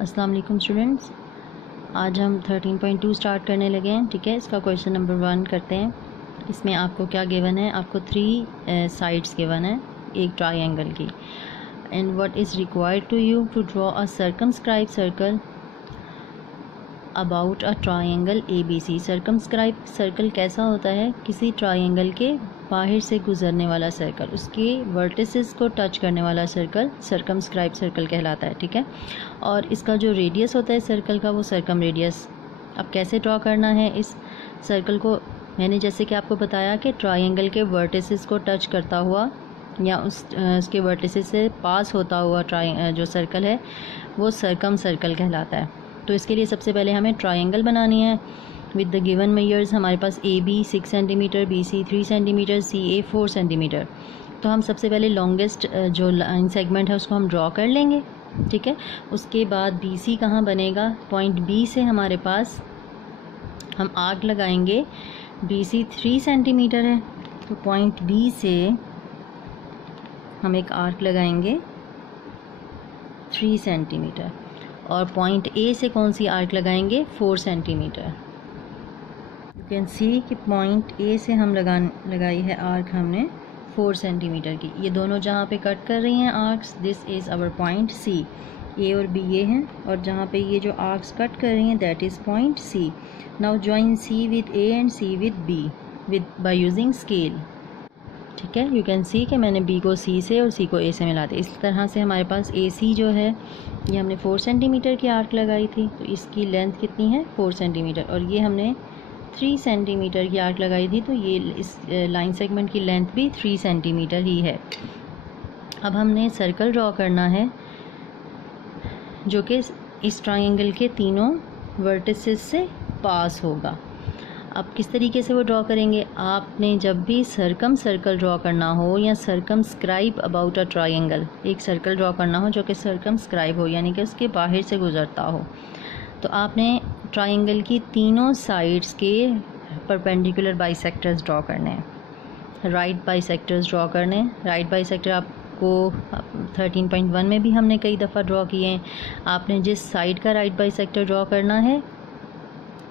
अस्सलाम वालेकुम स्टूडेंट्स, आज हम 13.2 स्टार्ट करने लगे हैं। ठीक है, इसका क्वेश्चन नंबर 1 करते हैं। इसमें आपको क्या गिवन है? आपको 3 साइड्स गिवन है एक ट्रायंगल की। And what is required to you to draw a circumscribe circle about a triangle ABC। Circumscribe circle कैसा होता है? किसी ट्रायंगल के बाहर से गुजरने वाला सर्कल, उसके वर्टिसेस को टच करने वाला सर्कल सर्कमस्क्राइब सर्कल कहलाता है। ठीक है, और इसका जो रेडियस होता है सर्कल का, वो सर्कम रेडियस। अब कैसे ड्रॉ करना है इस सर्कल को? मैंने जैसे कि आपको बताया कि ट्रायंगल के वर्टिसेस को टच करता हुआ या उसके वर्टिसेस से पास होता हुआ जो सर्कल है वो सर्कम सर्कल कहलाता है। तो इसके लिए सबसे पहले हमें ट्रायंगल बनानी है विद द गिवन मेजर्स। हमारे पास AB 6 centimetre, BC 3 centimetre, CA 4 centimetre. तो हम सबसे पहले लॉन्गेस्ट जो लाइन सेगमेंट है उसको हम ड्रॉ कर लेंगे। ठीक है, उसके बाद BC कहाँ बनेगा? पॉइंट B से हमारे पास हम आर्क लगाएंगे। BC 3 सेंटीमीटर है, तो पॉइंट B से हम एक आर्क लगाएंगे 3 सेंटीमीटर। और पॉइंट A से कौन सी आर्क लगाएंगे? 4 सेंटीमीटर। यू कैन सी कि पॉइंट A से हम लगाई है आर्क हमने 4 सेंटीमीटर की। ये दोनों जहाँ पे कट कर रही हैं arcs, this is our point C। A और B ये हैं, और जहाँ पे ये जो आर्क्स कट कर रही हैं that is point C। Now join C with A and C with B by using scale. ठीक है, यू कैन सी कि मैंने B को C से और C को A से मिला दिया। इस तरह से हमारे पास AC जो है ये हमने 4 सेंटीमीटर की आर्क लगाई थी, तो इसकी लेंथ कितनी है? 4 सेंटीमीटर। और ये हमने 3 सेंटीमीटर की आर्क लगाई थी, तो ये इस लाइन सेगमेंट की लेंथ भी 3 सेंटीमीटर ही है। अब हमने सर्कल ड्रॉ करना है जो कि इस ट्रायंगल के तीनों वर्टिसेस से पास होगा। अब किस तरीके से वो ड्रॉ करेंगे? आपने जब भी सर्कम सर्कल ड्रॉ करना हो या सर्कमस्क्राइब अबाउट अ ट्रायंगल, एक सर्कल ड्रॉ करना हो जो कि सर्कमस्क्राइब हो यानी कि उसके बाहर से गुजरता हो, तो आपने ट्रायंगल की तीनों साइड्स के परपेंडिकुलर बाइसेक्टर्स ड्रॉ करने हैं, राइट बाइसेक्टर्स ड्रॉ करने हैं। राइट बाइसेक्टर आपको 13.1 में भी हमने कई दफ़ा ड्रॉ किए हैं। आपने जिस साइड का राइट बाइसेक्टर ड्रॉ करना है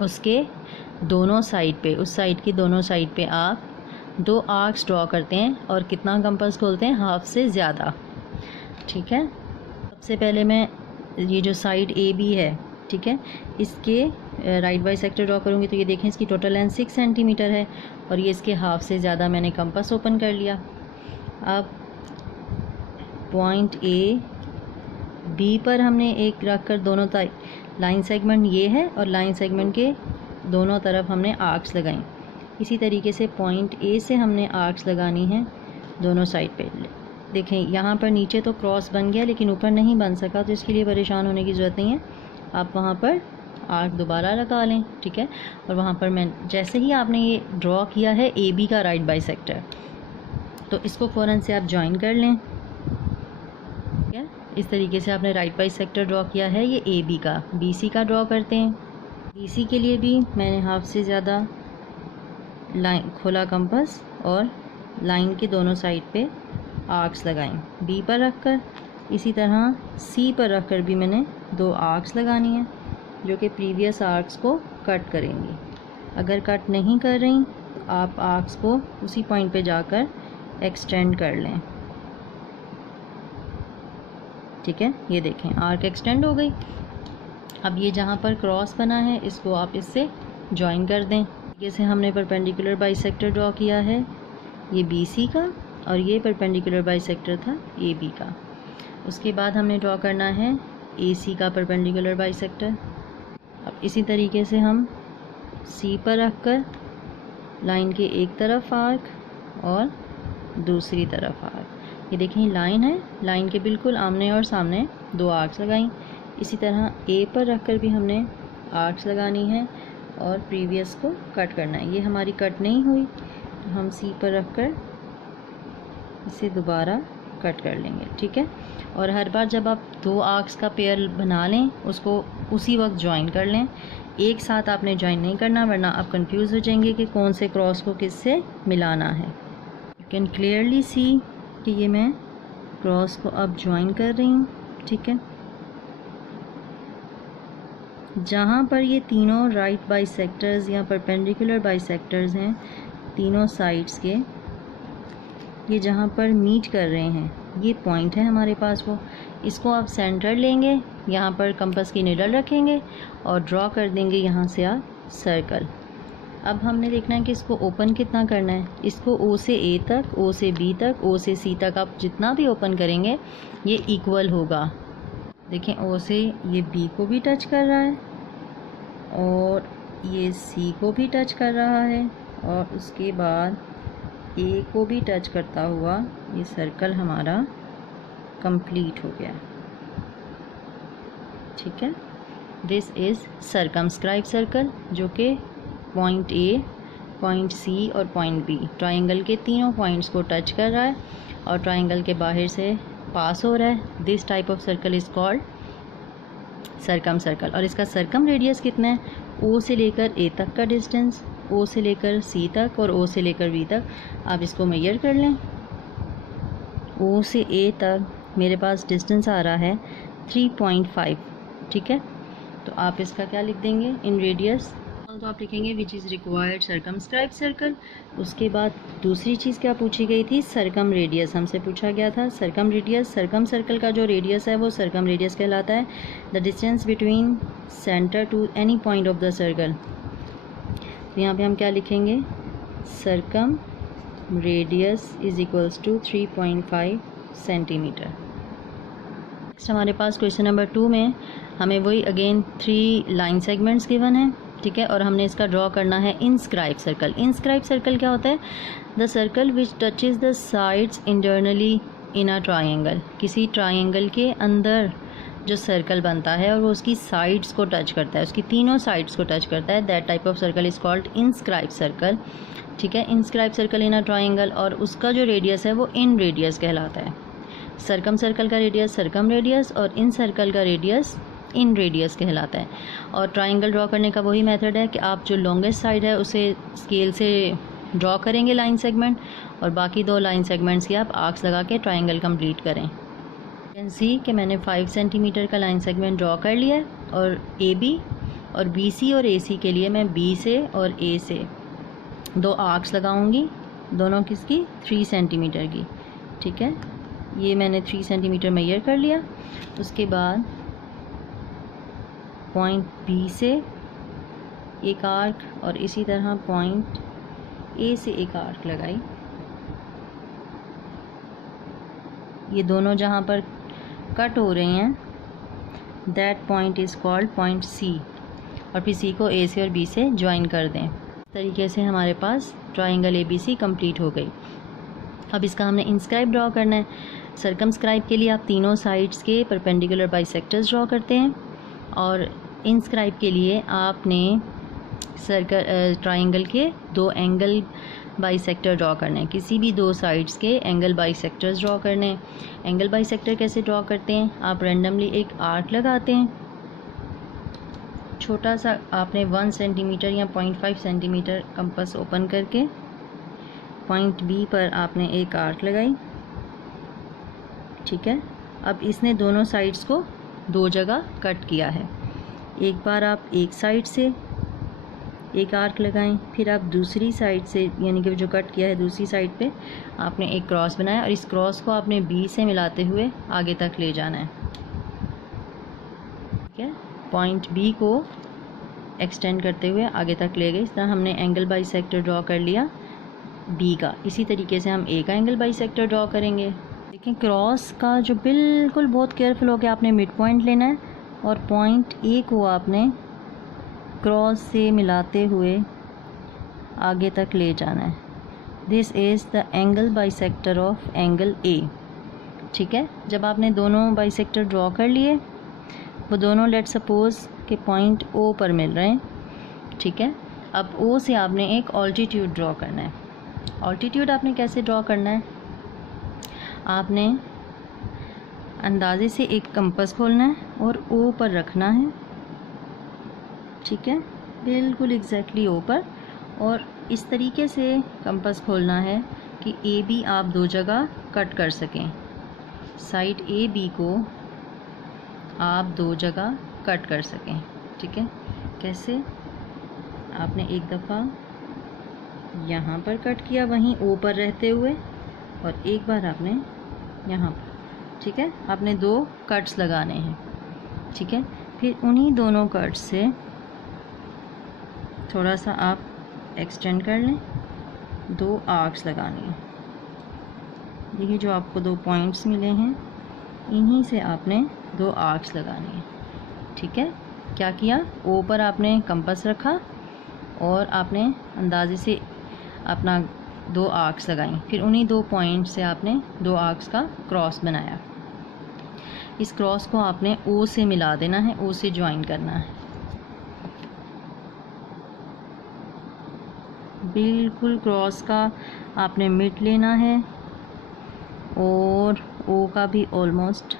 उसके दोनों साइड पे, उस साइड की दोनों साइड पे आप 2 आर्क्स ड्रॉ करते हैं और कितना कंपास खोलते हैं? हाफ से ज़्यादा। ठीक है, सबसे पहले मैं ये जो साइड AB है, ठीक है, इसके राइट बाइसेक्टर ड्रॉ करूँगी। तो ये देखें इसकी टोटल लेंथ 6 सेंटीमीटर है और ये इसके हाफ से ज़्यादा मैंने कंपास ओपन कर लिया। अब पॉइंट A B पर हमने एक रख कर दोनों लाइन सेगमेंट ये है और लाइन सेगमेंट के दोनों तरफ हमने आर्क्स लगाई। इसी तरीके से पॉइंट A से हमने आर्क्स लगानी है दोनों साइड पे। देखें यहाँ पर नीचे तो क्रॉस बन गया लेकिन ऊपर नहीं बन सका, तो इसके लिए परेशान होने की ज़रूरत नहीं है। आप वहाँ पर आर्क दोबारा लगा लें। ठीक है, और वहाँ पर मैं जैसे ही आपने ये ड्रॉ किया है AB का राइट बाइसेक्टर, तो इसको फ़ौरन से आप ज्वाइन कर लें। ठीक है, इस तरीके से आपने राइट बाइसेक्टर ड्रॉ किया है, ये AB का। BC का ड्रॉ करते हैं। BC के लिए भी मैंने हाफ से ज़्यादा लाइन खोला कंपास और लाइन के दोनों साइड पे आर्क्स लगाएं B पर रखकर। इसी तरह C पर रखकर भी मैंने 2 आर्क्स लगानी है जो कि प्रीवियस आर्क्स को कट करेंगी। अगर कट नहीं कर रही तो आप आर्क्स को उसी पॉइंट पे जाकर एक्सटेंड कर लें। ठीक है, ये देखें आर्क एक्सटेंड हो गई। अब ये जहाँ पर क्रॉस बना है इसको आप इससे ज्वाइन कर दें। जैसे हमने परपेंडिकुलर बाइसेक्टर ड्रॉ किया है ये BC का, और ये परपेंडिकुलर बाइसेक्टर था AB का। उसके बाद हमने ड्रॉ करना है AC का परपेंडिकुलर बाइसेक्टर। अब इसी तरीके से हम C पर रखकर लाइन के एक तरफ आर्क और दूसरी तरफ आर्क। ये देखें लाइन है, लाइन के बिल्कुल आमने और सामने 2 आर्क्स लगाई। इसी तरह A पर रखकर भी हमने आर्क्स लगानी है और प्रीवियस को कट करना है। ये हमारी कट नहीं हुई तो हम C पर रखकर इसे दोबारा कट कर लेंगे। ठीक है, और हर बार जब आप 2 आर्क्स का पेयर बना लें उसको उसी वक्त ज्वाइन कर लें। एक साथ आपने ज्वाइन नहीं करना, वरना आप कंफ्यूज हो जाएंगे कि कौन से क्रॉस को किससे मिलाना है। यू कैन क्लियरली सी कि ये मैं क्रॉस को अब ज्वाइन कर रही हूँ। ठीक है, जहाँ पर ये तीनों राइट बाइसेक्टर्स या परपेंडिकुलर बाइसेक्टर्स हैं तीनों साइड्स के, ये जहाँ पर मीट कर रहे हैं ये पॉइंट है हमारे पास, वो इसको आप सेंटर लेंगे, यहाँ पर कंपास की निडल रखेंगे और ड्रॉ कर देंगे यहाँ से आप सर्कल। अब हमने देखना है कि इसको ओपन कितना करना है। इसको ओ से ए तक, ओ से बी तक, ओ से सी तक आप जितना भी ओपन करेंगे ये इक्वल होगा। देखें ओ से ये बी को भी टच कर रहा है और ये सी को भी टच कर रहा है और उसके बाद ए को भी टच करता हुआ ये सर्कल हमारा कंप्लीट हो गया। ठीक है, दिस इज़ सर्कमस्क्राइब सर्कल, जो कि पॉइंट ए, पॉइंट सी और पॉइंट बी ट्राइंगल के तीनों पॉइंट्स को टच कर रहा है और ट्राइंगल के बाहर से पास हो रहा है। This type of circle is called circum circle. और इसका सर्कम रेडियस कितना है, ओ से लेकर ए तक का डिस्टेंस, ओ से लेकर सी तक और ओ से लेकर बी तक आप इसको मेजर कर लें। ओ से ए तक मेरे पास डिस्टेंस आ रहा है 3.5। ठीक है, तो आप इसका क्या लिख देंगे इन रेडियस, तो आप लिखेंगे which is required circumscribe circle. उसके बाद दूसरी चीज़ क्या पूछी गई थी, सर्कम रेडियस हमसे पूछा गया था। सर्कम रेडियस, सर्कम सर्कल का जो रेडियस है वो सर्कम रेडियस कहलाता है। The distance between centre to any point of the circle. तो यहाँ पे हम क्या लिखेंगे, circum radius is equals to 3.5 centimetre. Next हमारे पास क्वेश्चन नंबर 2 में हमें वही अगेन 3 लाइन सेगमेंट्स गिवन है। ठीक है, और हमने इसका ड्रॉ करना है इंस्क्राइब सर्कल। इंस्क्राइब सर्कल क्या होता है, the circle which touches the sides internally in a triangle. किसी ट्राइंगल के अंदर जो सर्कल बनता है और वो उसकी साइड्स को टच करता है, उसकी तीनों साइड्स को टच करता है, that type of circle is called inscribe circle. ठीक है, inscribe circle in a triangle, और उसका जो रेडियस है वो इन रेडियस कहलाता है। सर्कम सर्कल का रेडियस सर्कम रेडियस और इन सर्कल का रेडियस इन रेडियस कहलाता है। और ट्राइंगल ड्रॉ करने का वही मेथड है कि आप जो लॉन्गेस्ट साइड है उसे स्केल से ड्रॉ करेंगे लाइन सेगमेंट, और बाकी 2 लाइन सेगमेंट्स की आप आर्क्स लगा के ट्राइंगल कंप्लीट करें। कैन सी कि मैंने 5 सेंटीमीटर का लाइन सेगमेंट ड्रॉ कर लिया है, और ए बी और बी सी और ए सी के लिए मैं बी से और ए से 2 आर्क्स लगाऊंगी, दोनों किसकी 3 सेंटीमीटर की। ठीक है, ये मैंने 3 सेंटीमीटर मेजर कर लिया। उसके बाद पॉइंट बी से एक आर्क और इसी तरह पॉइंट ए से एक आर्क लगाई। ये दोनों जहाँ पर कट हो रहे हैं that point is called point C, और फिर सी को ए से और बी से ज्वाइन कर दें। इस तरीके से हमारे पास triangle A B C complete हो गई। अब इसका हमने इंस्क्राइब ड्रॉ करना है। सर्कमस्क्राइब के लिए आप तीनों साइड्स के परपेंडिकुलर बाइसेक्टर्स ड्रॉ करते हैं, और इंस्क्राइब के लिए आपने ट्राइंगल के 2 एंगल बाइसेक्टर ड्रॉ करने हैं। किसी भी 2 साइड्स के एंगल बाइसेक्टर्स ड्रॉ करने हैं। एंगल बाइसेक्टर कैसे ड्रॉ करते हैं, आप रेंडमली एक आर्क लगाते हैं, छोटा सा आपने 1 सेंटीमीटर या 0.5 सेंटीमीटर कंपास ओपन करके पॉइंट बी पर आपने एक आर्क लगाई। ठीक है, अब इसने दोनों साइड्स को 2 जगह कट किया है। एक बार आप एक साइड से एक आर्क लगाएं, फिर आप दूसरी साइड से, यानी कि जो कट किया है दूसरी साइड पे आपने एक क्रॉस बनाया, और इस क्रॉस को आपने बी से मिलाते हुए आगे तक ले जाना है। ठीक है, पॉइंट बी को एक्सटेंड करते हुए आगे तक ले गए। इस तरह हमने एंगल बाइसेक्टर ड्रॉ कर लिया बी का। इसी तरीके से हम ए का एंगल बाइसेक्टर ड्रॉ करेंगे। देखें, क्रॉस का जो बिल्कुल बहुत केयरफुल होकर आपने मिड पॉइंट लेना है, और पॉइंट ए को आपने क्रॉस से मिलाते हुए आगे तक ले जाना है। This is the angle bisector of angle A. ठीक है, जब आपने दोनों बाइसेक्टर ड्रॉ कर लिए, वो दोनों लेट सपोज के पॉइंट ओ पर मिल रहे हैं। ठीक है, अब ओ से आपने एक ऑल्टीट्यूड ड्रॉ करना है। ऑल्टीट्यूड आपने कैसे ड्रॉ करना है, आपने अंदाजे से एक कंपास खोलना है और ओ पर रखना है। ठीक है, बिल्कुल एग्जैक्टली ओ पर, और इस तरीके से कंपास खोलना है कि ए बी आप 2 जगह कट कर सकें। साइड ए बी को आप 2 जगह कट कर सकें। ठीक है, कैसे? आपने एक दफ़ा यहाँ पर कट किया वहीं ओ पर रहते हुए, और एक बार आपने यहाँ पर, ठीक है। आपने 2 कट्स लगाने हैं, ठीक है। फिर उन्हीं दोनों कट्स से थोड़ा सा आप एक्सटेंड कर लें, 2 आर्क्स लगाने हैं। देखिए जो आपको 2 पॉइंट्स मिले हैं, इन्हीं से आपने 2 आर्क्स लगाने हैं, ठीक है। क्या किया? ओ पर आपने कंपास रखा और आपने अंदाजे से अपना 2 आर्क्स लगाई। फिर उन्हीं 2 पॉइंट से आपने 2 आर्क्स का क्रॉस बनाया। इस क्रॉस को आपने ओ से मिला देना है, ओ से ज्वाइन करना है, बिल्कुल क्रॉस का आपने मिड लेना है और ओ का भी ऑलमोस्ट।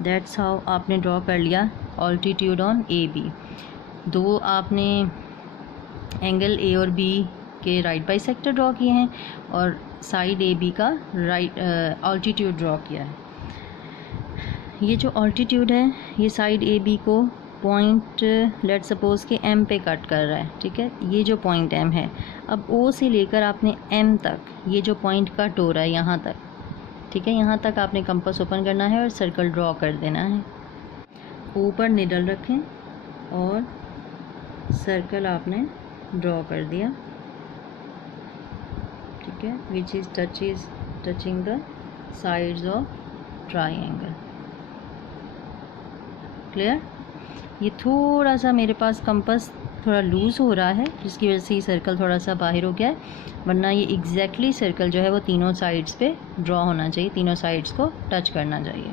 दैट्स हाउ आपने ड्रॉ कर लिया ऑल्टीट्यूड ऑन ए बी। 2 आपने एंगल ए और बी के राइट बाइसेक्टर ड्रॉ किए हैं और साइड ए बी का राइट ऑल्टीट्यूड ड्रॉ किया है। ये जो ऑल्टीट्यूड है ये साइड ए बी को पॉइंट लेट सपोज के एम पे कट कर रहा है, ठीक है। ये जो पॉइंट एम है, अब ओ से लेकर आपने एम तक ये जो पॉइंट कट हो रहा है यहाँ तक, ठीक है, यहाँ तक आपने कंपास ओपन करना है और सर्कल ड्रॉ कर देना है। ऊपर निडल रखें और सर्कल आपने ड्रॉ कर दिया, ठीक है, which is touching the sides of triangle. Clear? ये थोड़ा सा मेरे पास कंपास थोड़ा लूज़ हो रहा है जिसकी वजह से ये सर्कल थोड़ा सा बाहर हो गया है, वरना ये एग्जैक्टली सर्कल जो है वो तीनों साइड्स पे ड्रॉ होना चाहिए, तीनों साइड्स को टच करना चाहिए।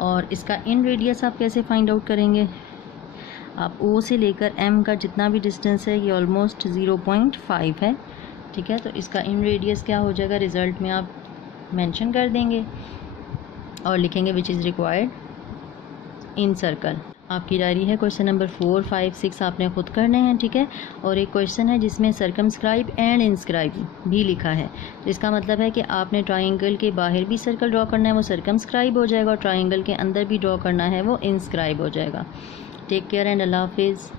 और इसका इन रेडियस आप कैसे फाइंड आउट करेंगे? आप ओ से लेकर एम का जितना भी डिस्टेंस है ये ऑलमोस्ट 0.5 है, ठीक है। तो इसका इन रेडियस क्या हो जाएगा, रिज़ल्ट में आप मेंशन कर देंगे और लिखेंगे which is required in circle. आपकी डायरी है, क्वेश्चन नंबर 4, 5, 6 आपने खुद करने हैं, ठीक है। और एक क्वेश्चन है जिसमें सर्कमस्क्राइब एंड इंस्क्राइब भी लिखा है, तो इसका मतलब है कि आपने ट्राइंगल के बाहर भी सर्कल ड्रॉ करना है, वो सर्कमस्क्राइब हो जाएगा, और ट्राइंगल के अंदर भी ड्रॉ करना है, वो इंस्क्राइब हो जाएगा। टेक केयर एंड अल्लाह हाफिज़।